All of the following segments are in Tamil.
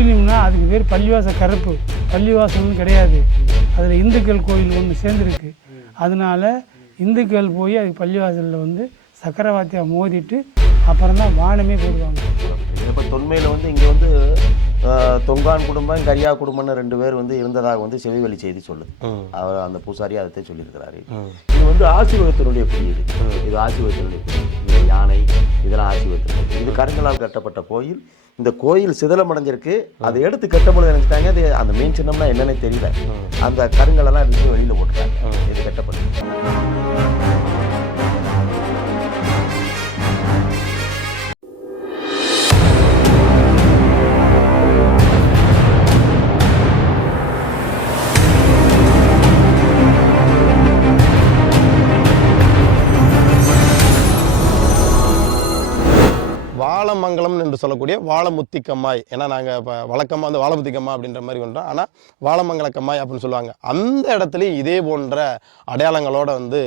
முஸ்லீம்னா அதுக்கு பேர் பள்ளிவாசல் கருப்பு, பள்ளிவாசல்னு கிடையாது. அதில் இந்துக்கள் கோயில் ஒன்று சேர்ந்துருக்கு. அதனால இந்துக்கள் போய் அதுக்கு பள்ளிவாசலில் வந்து சக்கரவாத்தியா மோதிட்டு அப்புறம் தான் வானமே போடுவாங்க. இப்போ தொன்மையில் வந்து இங்கே வந்து தொங்கான் குடும்பம், கரியா குடும்பம்னு 2 பேர் வந்து இருந்ததாக வந்து செவிவழி செய்தி சொல்லுது. அவர் அந்த பூசாரி அதை சொல்லியிருக்கிறாரு. இது வந்து ஆசீர்வாதத்தினுடைய குறியீடு. இது ஆசீர்வாதத்தினுடைய குறியீடு. இந்த யானை இதெல்லாம் ஆசீர்வாதத்தினுடைய. இது கருங்களால் கட்டப்பட்ட கோயில். இந்த கோயில் சிதிலம் அடைஞ்சிருக்கு. அதை எடுத்து கட்டப்பட நினைச்சிட்டாங்க. அது அந்த மீன் சின்னம்னா என்னன்னே தெரியல. அந்த கருங்களெல்லாம் எடுத்து வெளியில் போட்டுட்டாங்க. இது கட்டப்பட்டு வாழமங்கலம் என்று சொல்லக்கூடிய வாழமுத்தி கம்மாய். ஏன்னா நாங்கள் இப்போ வழக்கமாக வந்து வாழமுத்தி கம்மா அப்படின்ற மாதிரி கொண்டோம். ஆனால் வாழமங்கல கம்மாய் அப்படின்னு சொல்லுவாங்க. அந்த இடத்துலையும் இதே போன்ற அடையாளங்களோடு வந்து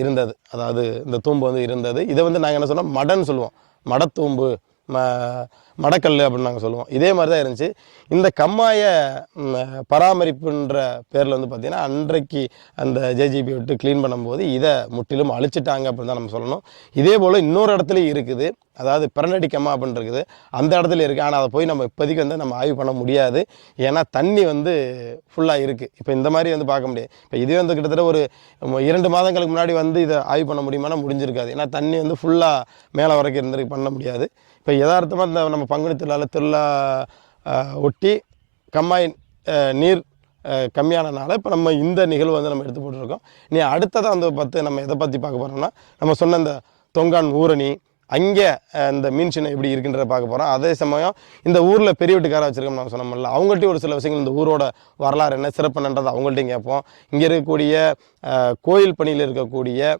இருந்தது. அதாவது இந்த தூம்பு வந்து இருந்தது. இதை வந்து நாங்கள் என்ன சொன்னோம், மடன்னு சொல்லுவோம். மடத்தூம்பு, மடக்கல் அப்படின்னு நாங்கள் சொல்லுவோம். இதே மாதிரி தான் இருந்துச்சு. இந்த கம்மாயை பராமரிப்புன்ற பேரில் வந்து பார்த்திங்கன்னா அன்றைக்கு அந்த ஜேஜிபி விட்டு க்ளீன் பண்ணும்போது இதை முற்றிலும் அழிச்சிட்டாங்க அப்படின்னு தான் நம்ம சொல்லணும். இதே போல் இன்னொரு இடத்துலையும் இருக்குது. அதாவது பிரண்டடி கம்மா அப்படின்னு இருக்குது. அந்த இடத்துல இருக்குது. ஆனால் அதை போய் நம்ம இப்போதைக்கு வந்து நம்ம ஆய்வு பண்ண முடியாது. ஏன்னா தண்ணி வந்து ஃபுல்லாக இருக்குது. இப்போ இந்த மாதிரி வந்து பார்க்க முடியாது. இப்போ இதே வந்து கிட்டத்தட்ட ஒரு 2 மாதங்களுக்கு முன்னாடி வந்து இதை ஆய்வு பண்ண முடியுமானா முடிஞ்சிருக்காது. ஏன்னா தண்ணி வந்து ஃபுல்லாக மேலே வரைக்கும் இருந்திருக்கு, பண்ண முடியாது. இப்போ யதார்த்தமாக இந்த நம்ம பங்குனி திருவிழா ஒட்டி கம்மாய் நீர் கம்மியானனால இப்போ நம்ம இந்த நிகழ்வு வந்து நம்ம எடுத்து போட்டுருக்கோம். நீ அடுத்ததாக வந்து நம்ம எதை பற்றி பார்க்க போகிறோம்னா, நம்ம சொன்ன இந்த தொங்கான் ஊரணி, அங்கே இந்த மீன் சின்னம் எப்படி இருக்குன்றதை பார்க்க போகிறோம். அதே சமயம் இந்த ஊரில் பெரிய வீட்டுக்காரா வச்சுருக்கோம் நம்ம சொன்னோம்ல, அவங்கள்ட்டையும் ஒரு சில விஷயங்கள் இந்த ஊரோட வரலாறு என்ன சிறப்புன்றதை அவங்கள்ட்டையும் கேட்போம். இங்கே இருக்கக்கூடிய கோயில் பணியில் இருக்கக்கூடிய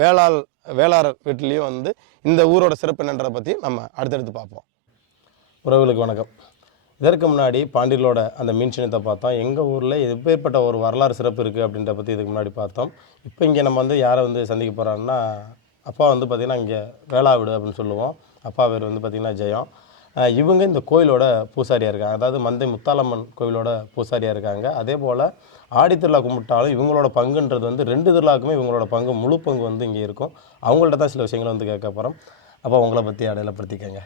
வேளாளர் வீட்டிலையும் வந்து இந்த ஊரோட சிறப்பு என்னன்றதை பற்றி நம்ம அடுத்தடுத்து பார்ப்போம். உறவுகளுக்கு வணக்கம். இதற்கு முன்னாடி பாண்டியர்களோட அந்த மீன் சின்னத்தை பார்த்தோம். எங்கள் ஊரில் எப்பேற்பட்ட ஒரு வரலாறு சிறப்பு இருக்குது அப்படின்றத பற்றி இதுக்கு முன்னாடி பார்த்தோம். இப்போ இங்கே நம்ம வந்து யாரை வந்து சந்திக்க போகிறோம்னா, அப்பா வந்து பார்த்திங்கன்னா இங்கே வேளாவிடு அப்படின்னு சொல்லுவோம். அப்பா பேர் வந்து பார்த்திங்கன்னா ஜெயம். இவங்க இந்த கோயிலோட பூசாரியாக இருக்காங்க. அதாவது மந்தை முத்தாலம்மன் கோயிலோட பூசாரியாக இருக்காங்க. அதே போல் ஆடித்திருவிழா கும்பிட்டாலும் இவங்களோட பங்குன்றது வந்து 2 திருவிழாக்குமே இவங்களோட பங்கு, முழு பங்கு வந்து இங்கே இருக்கும். அவங்கள்ட்ட தான் சில விஷயங்களை வந்து கேட்க போகிறோம். அப்போ உங்களை பற்றி அடையாளப்படுத்திக்கங்க.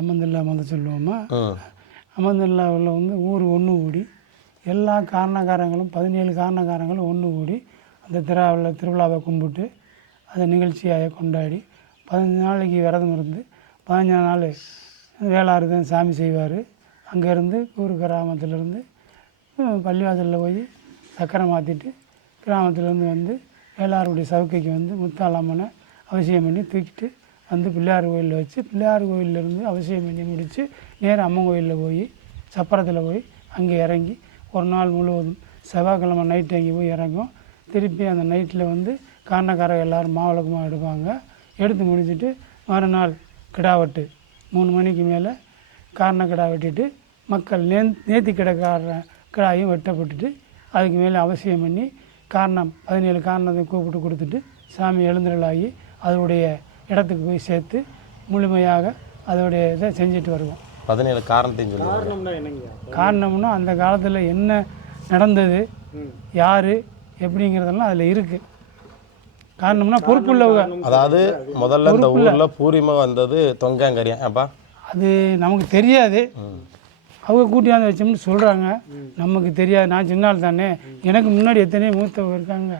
அமர்ந்துல்லா மதம் சொல்லுவோமா. அமர்ந்துல்லாவில் வந்து ஊர் ஒன்று கூடி எல்லா காரணக்காரங்களும் 17 காரணக்காரங்களும் ஒன்று கூடி அந்த திருவிழாவை கும்பிட்டு அதை நிகழ்ச்சியாக கொண்டாடி 15 நாளைக்கு விரதம் இருந்து 15 நாள் வேளாறு தான் சாமி செய்வார். அங்கேருந்து ஊர் கிராமத்திலேருந்து பள்ளிவாசலில் போய் சக்கரை மாற்றிட்டு கிராமத்துலேருந்து வந்து வேளாறுடைய சவுக்கைக்கு வந்து முத்தாலம்மனை அவசியம் பண்ணி தூக்கிட்டு வந்து பிள்ளையார் கோயிலில் வச்சு, பிள்ளையார் கோயிலேருந்து அவசியம் பண்ணி முடித்து நேராக அம்மன் கோயிலில் போய் சப்பரத்தில் போய் அங்கே இறங்கி ஒரு நாள் முழுவதும் செவ்வாய்க்கிழமை நைட்டு அங்கே போய் இறங்கும். திருப்பி அந்த நைட்டில் வந்து காரணக்காரங்க எல்லோரும் மாவிளக்கமாக எடுப்பாங்க. எடுத்து முடிச்சுட்டு மறுநாள் கிடாவெட்டு 3 மணிக்கு மேலே காரண கிடா வெட்டிட்டு மக்கள் நேர்த்தி கிடாயும் வெட்டப்பட்டுட்டு அதுக்கு மேலே அவசியம் பண்ணி காரணம் 17 காரணத்தை கூப்பிட்டு கொடுத்துட்டு சாமி எழுந்தருளாகி அதோடைய இடத்துக்கு போய் சேர்த்து முழுமையாக அதோடைய இதை செஞ்சுட்டு வருவோம். 17 காரணத்தையும் சொல்லுவாங்க. காரணம்னா அந்த காலத்தில் என்ன நடந்தது, யார் எப்படிங்கிறதெல்லாம் அதில் இருக்குது. காரணம்னா பொறுப்புள்ளவங்க. அதாவது முதல்ல இந்த ஊரில் பூர்வீகமாக வந்தது தொங்காங்கரியா அப்பா, அது நமக்கு தெரியாது. அவங்க கூட்டியாந்து வச்சோம்னு சொல்கிறாங்க, நமக்கு தெரியாது. நான் சின்னால் தானே, எனக்கு முன்னாடி எத்தனையோ மூத்தவங்க இருக்காங்க.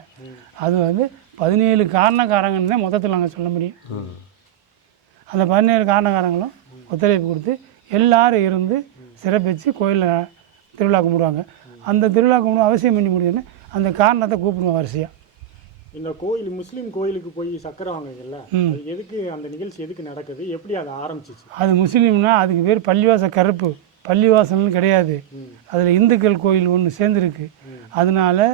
அது வந்து 17 காரணக்காரங்கன்னு தான் மொத்தத்தில் நாங்கள் சொல்ல முடியும். அந்த 17 காரணக்காரங்களும் ஒத்துழைப்பு கொடுத்து எல்லோரும் இருந்து சிறப்பித்து கோயிலில் திருவிழா கும்பிடுவாங்க. அந்த திருவிழா கும்பிடு அவசியம் பண்ணி முடியுதுன்னு அந்த காரணத்தை கூப்பிடுவோம் வரிசையாக. இந்த கோயில் முஸ்லீம் கோயிலுக்கு போய் சக்கரை வாங்குங்கல்ல, எதுக்கு அந்த நிகழ்ச்சி எதுக்கு நடக்குது, எப்படி அதை ஆரம்பிச்சிச்சு? அது முஸ்லீம்னா அதுக்கு பேர் பள்ளிவாசல் கருப்பு, பள்ளிவாசல்னு கிடையாது. அதில் இந்துக்கள் கோயில் ஒன்று சேர்ந்துருக்கு. அதனால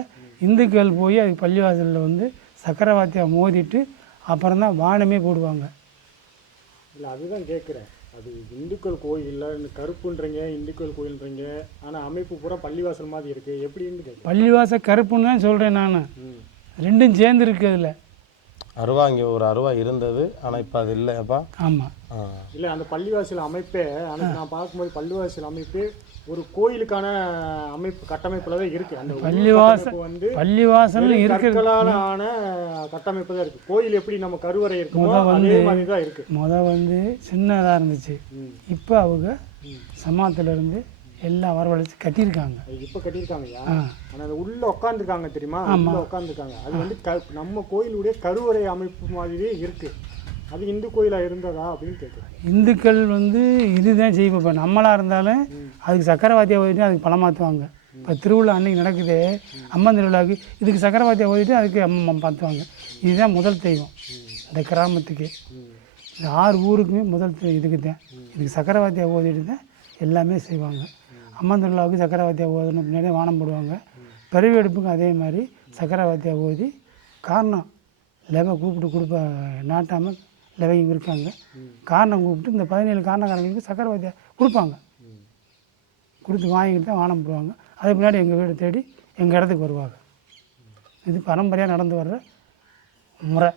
இந்துக்கள் போய் அதுக்கு பள்ளிவாசலில் வந்து சக்கரவாத்தியா மோதிட்டு அப்புறம் தான் வானமே போடுவாங்க. இல்லை அதுதான் கேட்குறேன். அது இந்துக்கள் கோயில் கருப்புன்றீங்க, இந்துக்கள் கோயில்ன்றீங்க, ஆனால் அமைப்பு பூரா பள்ளிவாசல் மாதிரி இருக்குது, எப்படின்னு கேட்குறேன். பள்ளிவாசல் கருப்புன்னு தான் சொல்கிறேன் நான். ரெண்டும் சேர்ந்து இருக்குது. அதில் அருவா இங்கே ஒரு அருவா இருந்தது, ஆனால் இப்போ அது இல்லைப்பா. ஆமாம். இல்லை, அந்த பள்ளிவாசல் அமைப்பே அன்னைக்கு நான் பார்க்கும்போது பள்ளிவாசல் அமைப்பு ஒரு கோயிலுக்கான அமைப்பு கட்டமைப்புல தான் இருக்கு. அந்த பள்ளிவாசல் வந்து பள்ளிவாசல் கற்களால் ஆன கட்டமைப்பு தான் இருக்கு. கோயில் எப்படி நம்ம கருவறை இருக்குமோ அதே மாதிரி தான் இருக்கு. வந்து சின்னதாக இருந்துச்சு. இப்போ அவங்க சமாத்திலிருந்து எல்லாம் வரவழைச்சு கட்டியிருக்காங்க. இப்போ கட்டியிருக்காங்கய்யா. ஆனால் அது உள்ள உட்காந்துருக்காங்க தெரியுமா? உள்ள உட்காந்துருக்காங்க. அது வந்து நம்ம கோயிலுடைய கருவறை அமைப்பு மாதிரியே இருக்கு. அது இந்து கோயிலாக இருந்ததா அப்படின்னு கேட்குறேன். இந்துக்கள் வந்து இதுதான் செய்வோம். இப்போ நம்மளாக இருந்தாலும் அதுக்கு சக்கரவாத்தியை ஓதிட்டு அதுக்கு பழம் மாற்றுவாங்க. இப்போ திருவிழா அன்றைக்கி நடக்குது, அம்மன் திருவிழாவுக்கு இதுக்கு சக்கரவாத்தியை ஓதிட்டு அதுக்கு அம்மன் மாற்றுவாங்க. இதுதான் முதல் தெய்வம் இந்த கிராமத்துக்கு. இந்த 6 ஊருக்குமே முதல் இதுக்கு தான். இதுக்கு சக்கரவாத்தியை ஓதிட்டு தான் எல்லாமே செய்வாங்க. அம்மன் திருவிழாவுக்கு சக்கரவாத்தியை ஓதணும், பின்னாடி வானம் போடுவாங்க. பிறவி எடுப்புக்கும் அதே மாதிரி சக்கரவாத்தியை ஓதி காரணம் லெவை கூப்பிட்டு நாட்டாமல் லெவையும் இருக்காங்க. காரணம் கூப்பிட்டு இந்த 17 காரணக்காரங்களுக்கு சக்கரவாத்தியை கொடுப்பாங்க. கொடுத்து வாங்கிட்டு தான் வானம் போடுவாங்க. அதுக்கு முன்னாடி எங்கள் வீடு தேடி எங்கள் இடத்துக்கு வருவாங்க. இது பரம்பரையாக நடந்து வர்ற முறை.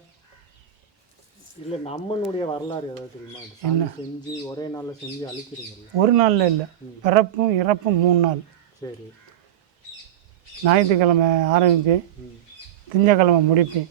இல்லை, நம்மளுடைய வரலாறு ஏதாவது தெரியுமா? என்ன செஞ்சு ஒரே நாளில் செஞ்சு அழிக்கிறீங்க? ஒரு நாளில் இல்லை, பிறப்பும் இறப்பும் 3 நாள். சரி. ஞாயிற்றுக்கிழமை ஆரம்பிப்பேன், திங்கக்கிழமை முடிப்பேன்.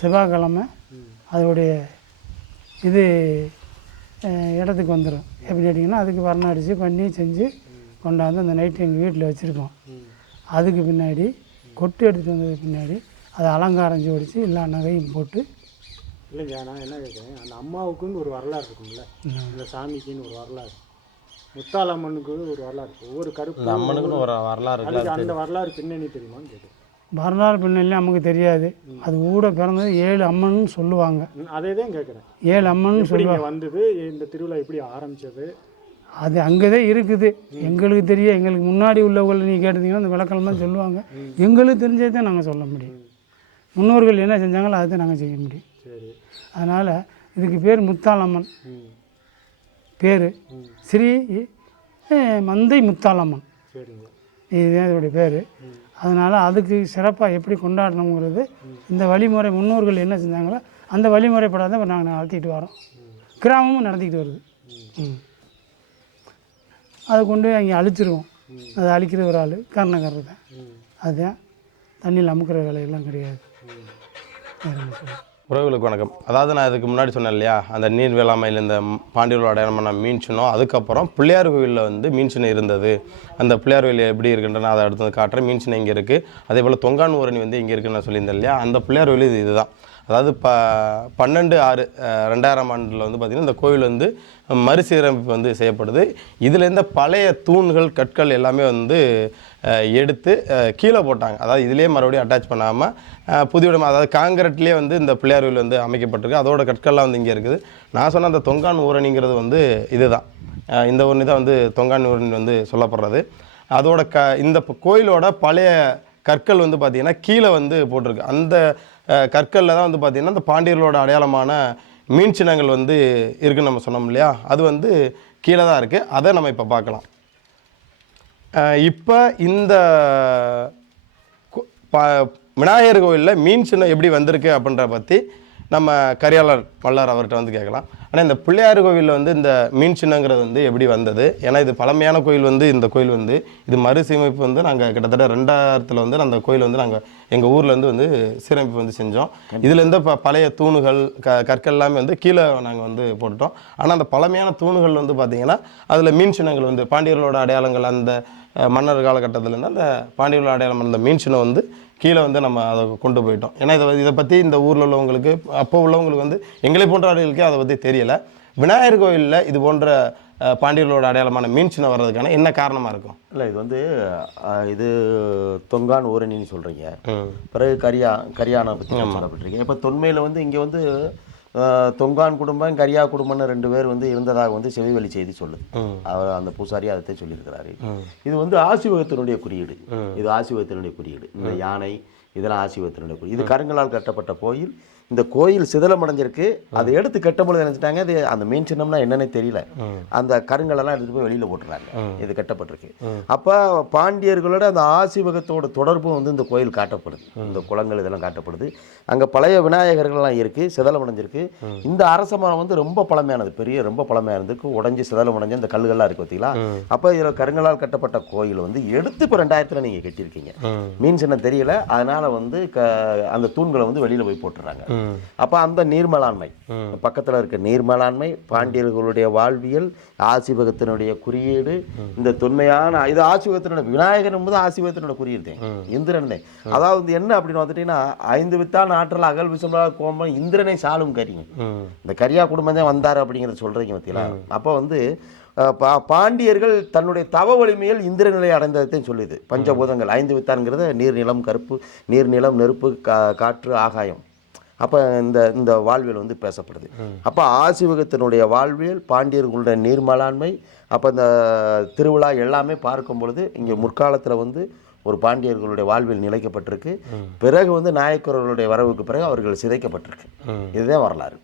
செவ்வாய்க்கிழமை அதோடைய இது இடத்துக்கு வந்துடும். எப்படி கேட்டிங்கன்னா அதுக்கு வர்ணம் அடித்து பண்ணி செஞ்சு கொண்டாந்து அந்த நைட்டு எங்கள் வீட்டில் வச்சுருப்போம். அதுக்கு பின்னாடி கொட்டு எடுத்துகிட்டு வந்ததுக்கு பின்னாடி அதை அலங்காரம் ஜோடித்து எல்லா நகையும் போட்டு. இல்லைங்க, நான் என்ன கேட்குறேன், அந்த அம்மாவுக்குன்னு ஒரு வரலாறு இருக்கும்ல, இந்த சாமிக்குன்னு ஒரு வரலாறு, முத்தாலம்மனுக்கு ஒரு வரலாறு, ஒவ்வொரு கருப்பு அம்மனுக்குன்னு ஒரு வரலாறு. அந்த வரலாறு பின்னணி தெரியுமான்னு கேட்குறேன். வரலாறு பின்னணிலாம் நமக்கு தெரியாது. அது கூட பிறந்தது 7 அம்மன்னு சொல்லுவாங்க. அதே தான் கேட்குறேன். 7 அம்மன்னு சொல்லுவாங்க. வந்தது இந்த திருவிழா எப்படி ஆரம்பித்தது அது அங்கே தான் இருக்குது. எங்களுக்கு தெரியும். எங்களுக்கு முன்னாடி உள்ளவங்களை நீங்கள் கேட்டிங்கன்னா அந்த விளக்கெல்லாம் சொல்லுவாங்க. எங்களுக்கு தெரிஞ்சது தான் நாங்கள் சொல்ல முடியும். முன்னோர்கள் என்ன செஞ்சாங்களோ அதை தான் நாங்கள் செய்ய முடியும். சரி. அதனால் இதுக்கு பேர் முத்தாலம்மன் பேர். ஸ்ரீ மந்தை முத்தாலம்மன், இதுதான் இதோடைய பேர். அதனால் அதுக்கு சிறப்பாக எப்படி கொண்டாடணுங்கிறது இந்த வழிமுறை முன்னோர்கள் என்ன செஞ்சாங்களோ அந்த வழிமுறைப்படாத நாங்கள் நடத்திட்டு வரோம். கிராமமும் நடத்திக்கிட்டு வருது. அதை கொண்டு அங்கே அழிச்சிருவோம். அதை அழிக்கிற ஒரு ஆள் காரணக்காரர் தான். அதுதான் தண்ணியில் அமுக்கிற வேலையெல்லாம் கிடையாது. உறவுகளுக்கு வணக்கம். அதாவது நான் இதுக்கு முன்னாடி சொன்னேன் இல்லையா, அந்த நீர் வேளாண்மையில் இந்த பாண்டியர்களோட அடையாளமான மீன் சின்னம், அதுக்கப்புறம் பிள்ளையார் கோவிலில் வந்து மீன் சின்னம் இருந்தது. அந்த பிள்ளையார் கோவில் எப்படி இருக்குன்றன அதை அடுத்து காட்டுறேன். மீன் சின்னம் இங்கே இருக்குது. அதே போல் தொங்கான் ஊரணி வந்து இங்கே இருக்குன்னு நான் சொல்லியிருந்தேன் இல்லையா, அந்த பிள்ளையார் கோவில் இதுதான். அதாவது 12/6/2000 ஆண்டில் வந்து பார்த்திங்கன்னா இந்த கோவில் வந்து மறுசீரமைப்பு வந்து செய்யப்படுது. இதில் இருந்த பழைய தூண்கள் கற்கள் எல்லாமே வந்து எடுத்து கீழே போட்டாங்க. அதாவது இதிலே மறுபடியும் அட்டாச் பண்ணாமல் புதிய அதாவது காங்கிரட்லேயே வந்து இந்த பிள்ளையார் கோவில் வந்து அமைக்கப்பட்டிருக்கு. அதோட கற்கள்லாம் வந்து இங்கே இருக்குது. நான் சொன்ன அந்த தொங்கான் ஊரணிங்கிறது வந்து இதுதான். இந்த ஊரணி தான் வந்து தொங்கான் ஊரணி வந்து சொல்லப்படுறது. அதோட இந்த கோயிலோட பழைய கற்கள் வந்து பார்த்திங்கன்னா கீழே வந்து போட்டிருக்கு. அந்த கற்களில் தான் வந்து பார்த்திங்கன்னா இந்த பாண்டியர்களோட அடையாளமான மீன் சின்னங்கள் வந்து இருக்குன்னு நம்ம சொன்னோம் இல்லையா, அது வந்து கீழே தான் இருக்குது. அதை நம்ம இப்போ பார்க்கலாம். இப்போ இந்த விநாயகர் கோவிலில் மீன் சின்னம் எப்படி வந்திருக்கு அப்படின்ற பற்றி நம்ம கரியாளர் மல்லார் அவர்கிட்ட வந்து கேட்கலாம். ஆனால் இந்த பிள்ளையார் கோவிலில் வந்து இந்த மீன் சின்னங்கிறது வந்து எப்படி வந்தது? ஏன்னா இது பழமையான கோயில் வந்து இந்த கோயில் வந்து இது மறுசீரமைப்பு வந்து நாங்கள் கிட்டத்தட்ட 2000 வந்து அந்த கோயில் வந்து நாங்கள் எங்கள் ஊர்லேருந்து வந்து சீரமைப்பு வந்து செஞ்சோம். இதில் இருந்த பழைய தூணுகள் கற்கள் எல்லாமே வந்து கீழே நாங்கள் வந்து போட்டுட்டோம். ஆனால் அந்த பழமையான தூணுகள் வந்து பார்த்திங்கன்னா அதில் மீன் சின்னங்கள் வந்து பாண்டியர்களோட அடையாளங்கள் அந்த மன்னர் காலகட்டத்திலேருந்து அந்த பாண்டியர்களோட அடையாளம் அந்த மீன் சின்னம் வந்து கீழே வந்து நம்ம அதை கொண்டு போயிட்டோம். ஏன்னா இதை பற்றி இந்த ஊரில் உள்ளவங்களுக்கு அப்போ உள்ளவங்களுக்கு வந்து எங்களை போன்றவர்களுக்கே அதை பற்றி தெரியலை. விநாயகர் கோயிலில் இது போன்ற பாண்டியர்களோட அடையாளமான மீன் சின்னம் வர்றதுக்கான என்ன காரணமாக இருக்கும்? இல்லை, இது வந்து இது தொங்கான் ஊரணின்னு சொல்கிறீங்க. பிறகு கரியானை பற்றி சொல்லப்பட்டிருக்கீங்க. இப்போ தொன்மையில் வந்து இங்கே வந்து தொங்கான் குடும்பம் கரியா குடும்பம்னு 2 பேர் வந்து இருந்ததாக வந்து செவிவழி செய்தி சொல்லுது. அவர் அந்த பூசாரி அதை சொல்லியிருக்கிறாரு. இது வந்து ஆசிவகத்தினுடைய குறியீடு. இது ஆசிவகத்தினுடைய குறியீடு. இந்த யானை இதெல்லாம் ஆசிவகத்தினுடைய குறியீடு. இது கருங்களால் கட்டப்பட்ட கோயில். இந்த கோயில் சிதிலமடைஞ்சிருக்கு. அதை எடுத்து கட்டும்பொழுது நினைச்சிட்டாங்க அது அந்த மீன் சின்னம்னா என்னன்னே தெரியல. அந்த கருங்களெல்லாம் எடுத்து போய் வெளியில் போட்டுறாங்க. இது கட்டப்பட்டிருக்கு. அப்போ பாண்டியர்களோட அந்த ஆசிவகத்தோட தொடர்பும் வந்து இந்த கோயில் காட்டப்படுது. இந்த குளங்கள் இதெல்லாம் காட்டப்படுது. அங்கே பழைய விநாயகர்கள்லாம் இருக்குது, சிதலமடைஞ்சிருக்கு. இந்த அரச மரம் வந்து ரொம்ப பழமையானது, ரொம்ப பழமையாக இருந்திருக்கு. உடஞ்சி சிதலமடைஞ்ச இந்த கல்லுகள்லாம் இருக்குது பார்த்தீங்களா. அப்போ இதில் கருங்களால் கட்டப்பட்ட கோயில் வந்து எடுத்து இப்போ 2000 நீங்கள் கட்டியிருக்கீங்க. மீன் சின்னம் தெரியல, அதனால் வந்து அந்த தூண்களை வந்து வெளியில் போய் போட்டுறாங்க. அப்ப அந்த நீர்மலாண்மை பக்கத்துல இருக்க நீர்மலாண்மை பாண்டியர்களுடைய வாழ்வியல் ஆசிவகத்தினுடைய குறியீடு. இந்த தொன்மையான இது ஆசிவகத்தினுடைய விநாயகர் என்பது ஆசிவகத்தினுடைய குறியீடு. இந்திரன் அதாவது என்ன அப்படின்னு வந்துட்டீங்கன்னா 5 வித்தான் ஆற்றல் அகல் விசம்பா கோமம் இந்திரனை சாலும் கரிங்க. இந்த கரியா குடும்பம் தான் வந்தாரு அப்படிங்கிறத சொல்றீங்க பார்த்தீங்களா. அப்ப வந்து பாண்டியர்கள் தன்னுடைய தவ வலிமையில் இந்திர நிலை அடைந்ததையும் சொல்லுது. பஞ்சபூதங்கள் 5 வித்தான்ங்கிறது நீர் நிலம் கருப்பு, நீர் நிலம் நெருப்பு காற்று ஆகாயம். அப்போ இந்த வாழ்வியல் வந்து பேசப்படுது. அப்போ ஆசிவகத்தினுடைய வாழ்வியல் பாண்டியர்களுடைய நீர்மலாண்மை. அப்போ இந்த திருவிழா எல்லாமே பார்க்கும் பொழுது இங்கே முற்காலத்தில் வந்து ஒரு பாண்டியர்களுடைய வாழ்வியல் நிலைக்கப்பட்டிருக்கு. பிறகு வந்து நாயக்கர்களுடைய வரவுக்கு பிறகு அவர்கள் சிதைக்கப்பட்டிருக்கு. இதுதான் வரலாறு.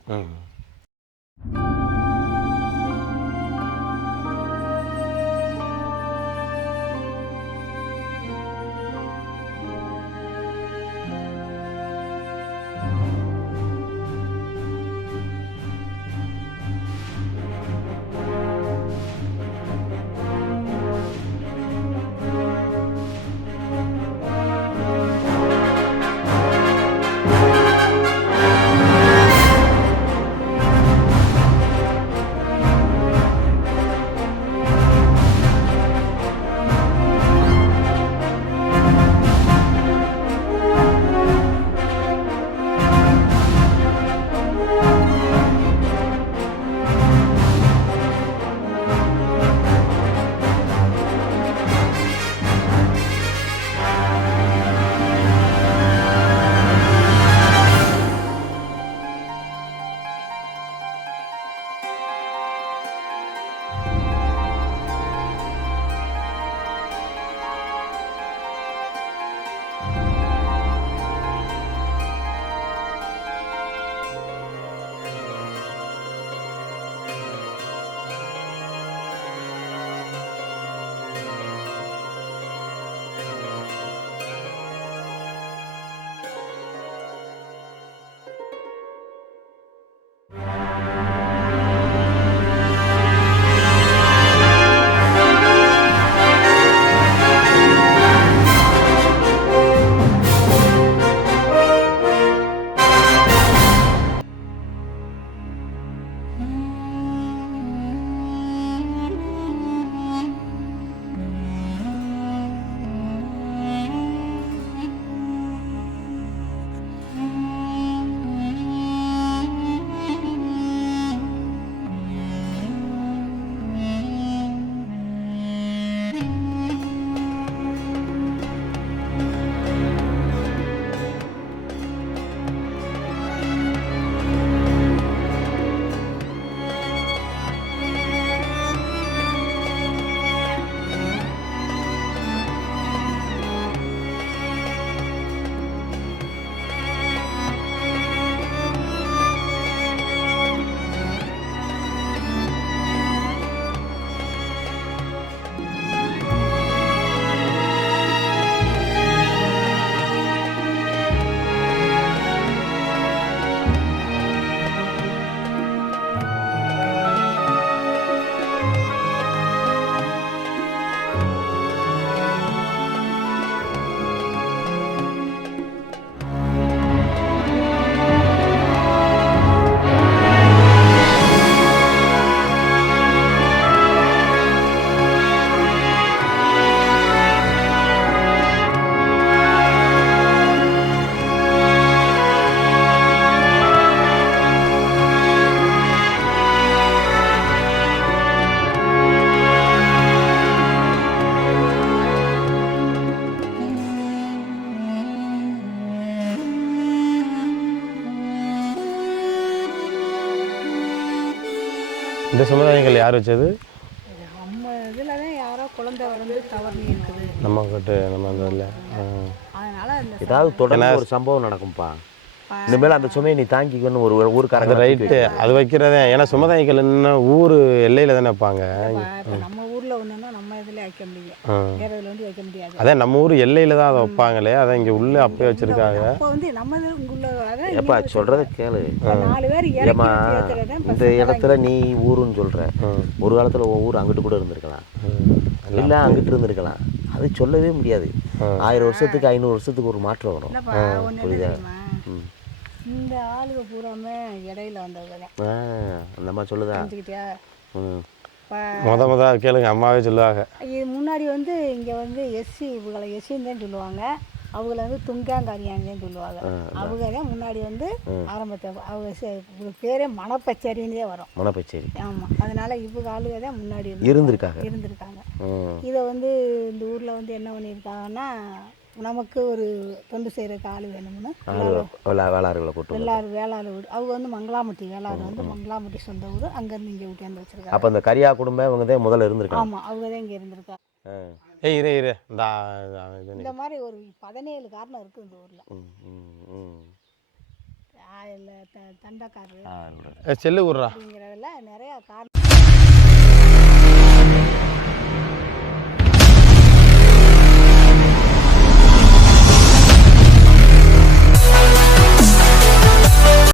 இந்த சமுதாயங்கள் யார் வச்சது? நம்ம இதில் தான் யாரோ குழந்தை வந்து தவறு இருக்குது. நம்ம கிட்ட நம்ம அந்த இல்லை. அதனால அந்த ஏதாவது தொடர்ந்து ஒரு சம்பவம் நடக்கும்ப்பா. இனிமேல் அந்த சுமையை நீ தாங்கிக்கணும் ஒரு ஊருக்காரங்க ரைட்டு, அது வைக்கிறதே. ஏன்னா சமுதாயங்கள் இன்னும் ஊர் எல்லையில் தானே வைப்பாங்க. இப்போ நம்ம ஊரில் ஒன்றுன்னா நம்ம இதில் வைக்க முடியும், வேற இதில் வந்து வைக்க முடியாது. அதான் நம்ம ஊர் எல்லையில் தான் அதை வைப்பாங்களே, அதை இங்கே உள்ளே அப்பயே வச்சுருக்காங்க. அப்போ வந்து நம்ம இதில் உள்ள அதான் ஏப்பா சொல்கிறத கேளு. 4 பேர் ஏம்மா ஏற்றுறது இந்த இடத்துல நீ ஊருன்னு சொல்கிற, ஒரு காலத்தில் உன் ஊர் அங்கிட்டு கூட இருந்திருக்கலாம், இல்லை அங்கிட்டு இருந்திருக்கலாம். அது சொல்லவே முடியாது. 1000 வருஷத்துக்கு 500 வருஷத்துக்கு ஒரு மாற்றம் வரும். புரியுதா? இந்த ஆளுக பூராமே இடையில வந்தவங்க தான். அந்த மாதிரி சொல்லுதா? தெரிஞ்சுக்கிட்டியா? முத கேளுங்க, அம்மாவே சொல்லுவாங்க. இது முன்னாடி வந்து இங்கே வந்து எஸ்சி, இவங்களை எஸ்சின்னு தான் சொல்லுவாங்க, அவங்கள வந்து துங்காங்காரியான்னு சொல்லுவாங்க. அவங்க தான் முன்னாடி வந்து ஆரம்பத்தை அவங்க பேரே மணப்பச்சேரின்னு தான் வரும். மணப்பச்சேரி. ஆமாம், அதனால இவங்க ஆளுக தான் முன்னாடி இருந்திருக்காங்க. இதை வந்து இந்த ஊரில் வந்து என்ன பண்ணியிருக்காங்கன்னா, நமக்கு ஒரு தொண்டு செய்கிறக்கு ஆள் வேணும்னு வேளாறுகளை போட்டு எல்லாரும் வேளாறு வீடு. அவங்க வந்து மங்களாமட்டி, வேளாறு வந்து மங்களாமட்டி சொந்த ஊர். அங்கேருந்து இங்கே விட்டாந்து வச்சுருக்காங்க. அப்போ அந்த கரியா குடும்பம் இவங்க தான் முதல்ல இருந்திருக்காங்க. ஆமாம், அவங்க தான் இங்கே இருந்திருக்காங்க. இரு இந்த மாதிரி ஒரு 17 காரணம் இருக்குது இந்த ஊரில். தண்டக்காரர் செல்லு விட்றா அப்படிங்கிறதுல நிறையா காரணம்.